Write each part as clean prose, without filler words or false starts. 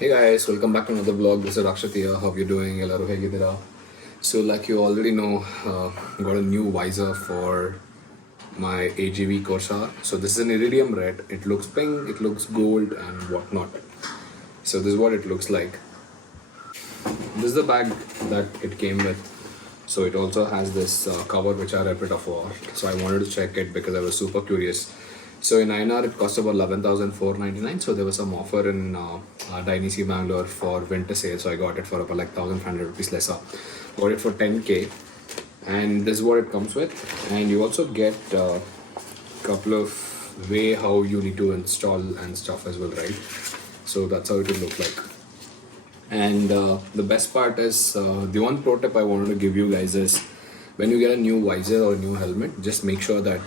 Hey guys, welcome back to another vlog. This is Rakshat here. How you doing? Ellaru hegidira? So like you already know, got a new visor for my AGV Corsa R. So this is an Iridium red. It looks pink, it looks gold and whatnot. So this is what it looks like. This is the bag that it came with. So it also has this cover which I ripped it off for. So I wanted to check it because I was super curious. So in INR it cost about 11,499. So there was some offer in Dynasty Bangalore for winter sale. So I got it for about like 1,500 rupees lesser. Got it for 10k. And this is what it comes with. And you also get a couple of way how you need to install and stuff as well, right? So that's how it will look like. And the best part is the one pro tip I wanted to give you guys is when you get a new visor or new helmet, just make sure that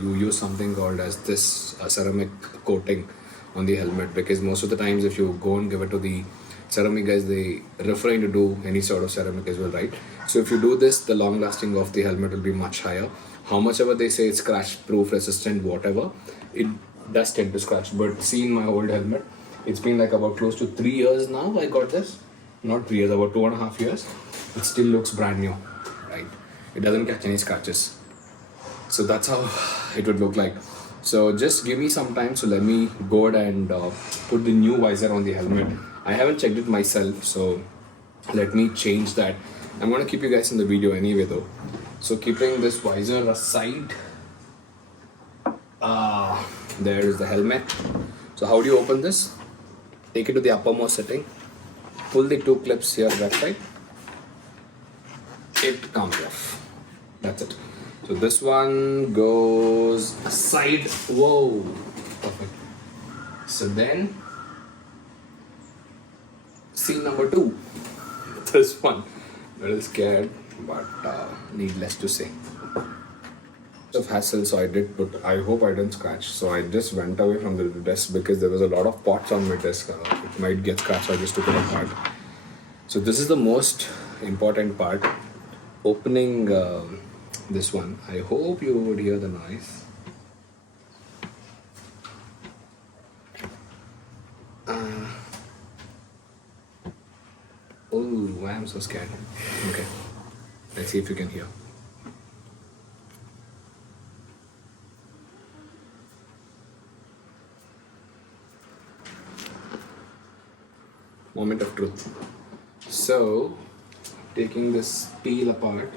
you use something called as this ceramic coating on the helmet, because most of the times if you go and give it to the ceramic guys, they refrain to do any sort of ceramic as well, right? So if you do this, the long lasting of the helmet will be much higher. How much ever they say it's scratch proof, resistant, whatever, it does tend to scratch. But see, in my old helmet, it's been like about close to 3 years now I got this. Not 3 years, about 2.5 years. It still looks brand new, right? It doesn't catch any scratches. So that's how it would look like. So just give me some time. So let me go ahead and put the new visor on the helmet. I haven't checked it myself, so let me change that. I'm going to keep you guys in the video anyway though. So keeping this visor aside, there is the helmet. So how do you open this? Take it to the uppermost setting, pull the two clips here that side, it comes off. That's it. So this one goes aside. Whoa, perfect. So then scene number 2. This one, a little scared, but needless to say. Of hassle, so I hope I didn't scratch. So I just went away from the desk because there was a lot of pots on my desk. It might get scratched, so I just took it apart. So this is the most important part, opening this one. I hope you would hear the noise. Oh, I am so scared. Okay, let's see if you can hear. Moment of truth. So, taking this peel apart,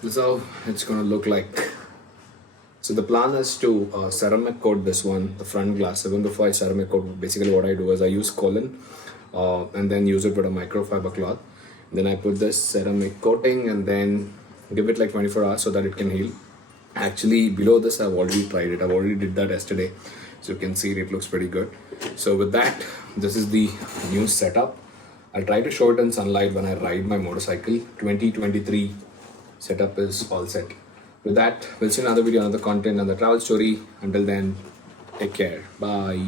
this is how it's gonna look like. So the plan is to ceramic coat this one, the front glass. Even before I ceramic coat, basically what I do is I use Colin and then use it with a microfiber cloth. Then I put this ceramic coating and then give it like 24 hours so that it can heal. Actually, below this I've already tried it. I've already did that yesterday. So you can see it looks pretty good. So with that, this is the new setup. I'll try to show it in sunlight when I ride my motorcycle. 2023 setup is all set. With that, we'll see another video, another content, another travel story. Until then, take care. Bye.